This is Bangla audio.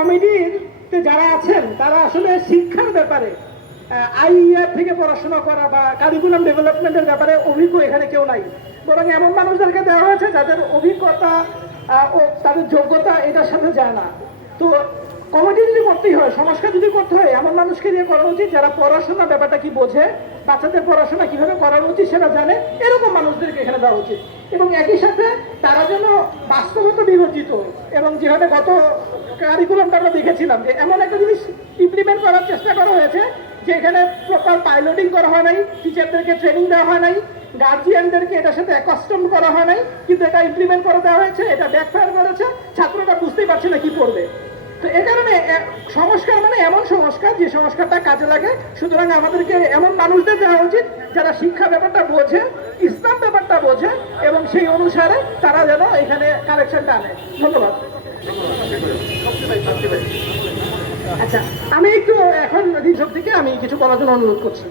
কমিটিতে যারা আছেন, তারা আসলে শিক্ষার ব্যাপারে আইইআর থেকে পড়াশোনা করা বা কারিকুলাম ডেভেলপমেন্টের ব্যাপারে অভিজ্ঞ এখানে কেউ নাই। বরং এমন মানুষদেরকে দেওয়া হয়েছে যাদের অভিজ্ঞতা ও তাদের যোগ্যতা এটার সাথে যায় না। তো কমিটি যদি করতেই হয় সংস্কার যদি করতে হয়, এমন মানুষকে দিয়ে করা উচিত যারা পড়াশোনা ব্যাপারটা কি বোঝে, বাচ্চাদের পড়াশোনা কীভাবে করানো উচিত সেটা জানে, এরকম মানুষদেরকে এখানে দেওয়া উচিত। এবং একই সাথে তারা যেন বাস্তবত বিবর্জিত, এবং যেভাবে গত কারিকুলামটা আমরা দেখেছিলাম যে এমন একটা জিনিস ইমপ্লিমেন্ট করার চেষ্টা করা হয়েছে, যে এখানে প্রপার পাইলটিং করা হয় নাই টিচারদেরকে ট্রেনিং দেওয়া হয় নাই গার্জিয়ানদেরকে এটার সাথে অ্যাকস্টম করা হয় নাই, কিন্তু এটা ইমপ্লিমেন্ট করে দেওয়া হয়েছে, এটা ব্যাকফায়ার করেছে, ছাত্ররা বুঝতেই পারছে না কি পড়বে তো এ কারণে সংস্কার মানে এমন সংস্কার, যে সংস্কারটা কাজে লাগে, সুতরাং আমাদেরকে এমন মানুষদের দেওয়া উচিত, যারা শিক্ষা ব্যাপারটা বোঝে, ইসলাম ব্যাপারটা বোঝে, এবং সেই অনুসারে তারা যেন এখানে কালেকশনটা আনে। ধন্যবাদ। আচ্ছা আমি একটু এখন ঋষভ থেকে আমি কিছু বলার জন্য অনুরোধ করছি।